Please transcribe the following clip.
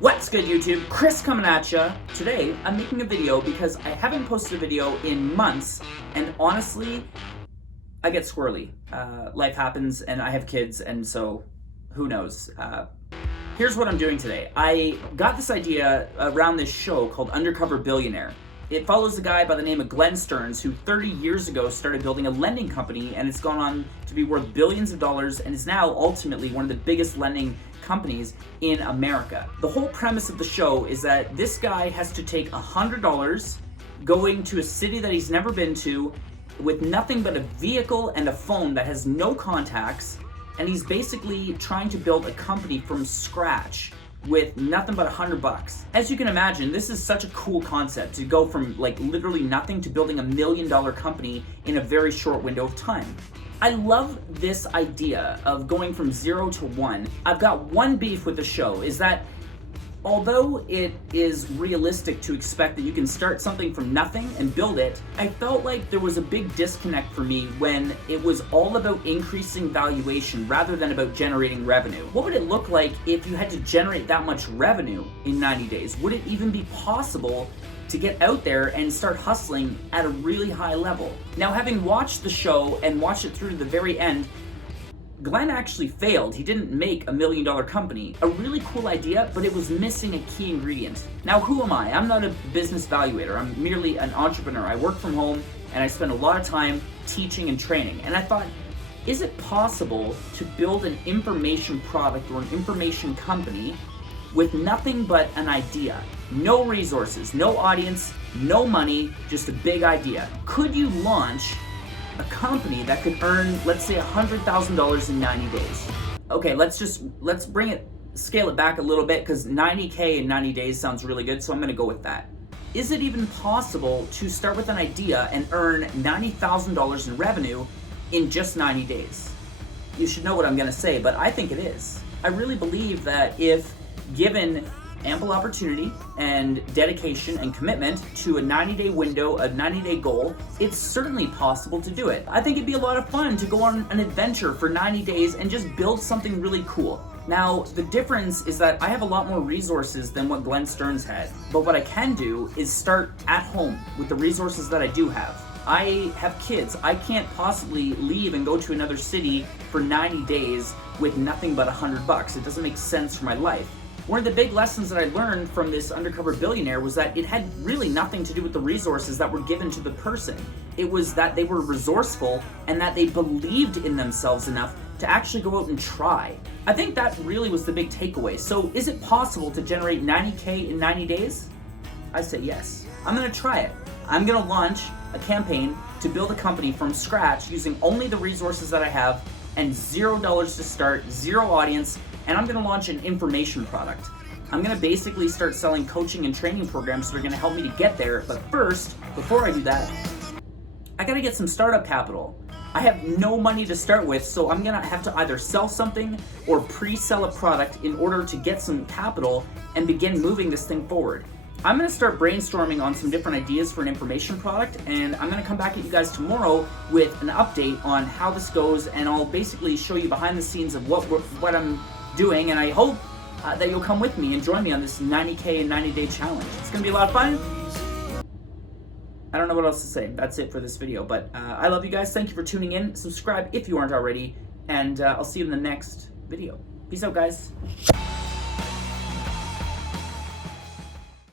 What's good, YouTube? Chris coming at ya. Today, I'm making a video because I haven't posted a video in months, and honestly, I get squirrely. Life happens, and I have kids, and so who knows? Here's what I'm doing today. I got this idea around this show called Undercover Billionaire. It follows a guy by the name of Glenn Stearns, who 30 years ago started building a lending company, and it's gone on to be worth billions of dollars and is now ultimately one of the biggest lending companies in America. The whole premise of the show is that this guy has to take $100 going to a city that he's never been to with nothing but a vehicle and a phone that has no contacts, and he's basically trying to build a company from scratch with nothing but $100. As you can imagine, this is such a cool concept to go from like literally nothing to building $1 million company in a very short window of time. I love this idea of going from 0 to 1. I've got one beef with the show, is that although it is realistic to expect that you can start something from nothing and build it, I felt like there was a big disconnect for me when it was all about increasing valuation rather than about generating revenue. What would it look like if you had to generate that much revenue in 90 days? Would it even be possible to get out there and start hustling at a really high level? Now, having watched the show and watched it through to the very end, Glenn actually failed. He didn't make $1 million company. A really cool idea, but it was missing a key ingredient. Now, who am I? I'm not a business valuator. I'm merely an entrepreneur. I work from home and I spend a lot of time teaching and training. And I thought, is it possible to build an information product or an information company with nothing but an idea? No resources, no audience, no money, just a big idea. Could you launch a company that could earn, let's say, $100,000 in 90 days? Okay, let's scale it back a little bit, because 90K in 90 days sounds really good, so I'm gonna go with that. Is it even possible to start with an idea and earn $90,000 in revenue in just 90 days? You should know what I'm gonna say, but I think it is. I really believe that if given ample opportunity and dedication and commitment to a 90-day window, a 90-day goal, it's certainly possible to do it. I think it'd be a lot of fun to go on an adventure for 90 days and just build something really cool. Now, the difference is that I have a lot more resources than what Glenn Stearns had, but what I can do is start at home with the resources that I do have. I have kids. I can't possibly leave and go to another city for 90 days with nothing but $100. It doesn't make sense for my life. One of the big lessons that I learned from this Undercover Billionaire was that it had really nothing to do with the resources that were given to the person. It was that they were resourceful and that they believed in themselves enough to actually go out and try. I think that really was the big takeaway. So is it possible to generate 90K in 90 days? I say yes. I'm gonna try it. I'm gonna launch a campaign to build a company from scratch using only the resources that I have and $0 to start, zero audience, and I'm gonna launch an information product. I'm gonna basically start selling coaching and training programs that are gonna help me to get there, but first, before I do that, I gotta get some startup capital. I have no money to start with, so I'm gonna have to either sell something or pre-sell a product in order to get some capital and begin moving this thing forward. I'm gonna start brainstorming on some different ideas for an information product, and I'm gonna come back at you guys tomorrow with an update on how this goes, and I'll basically show you behind the scenes of what I'm doing, and I hope that you'll come with me and join me on this 90K and 90-day challenge. It's gonna be a lot of fun. I don't know what else to say. That's it for this video, but I love you guys. Thank you for tuning in. Subscribe if you aren't already, and I'll see you in the next video. Peace out, guys.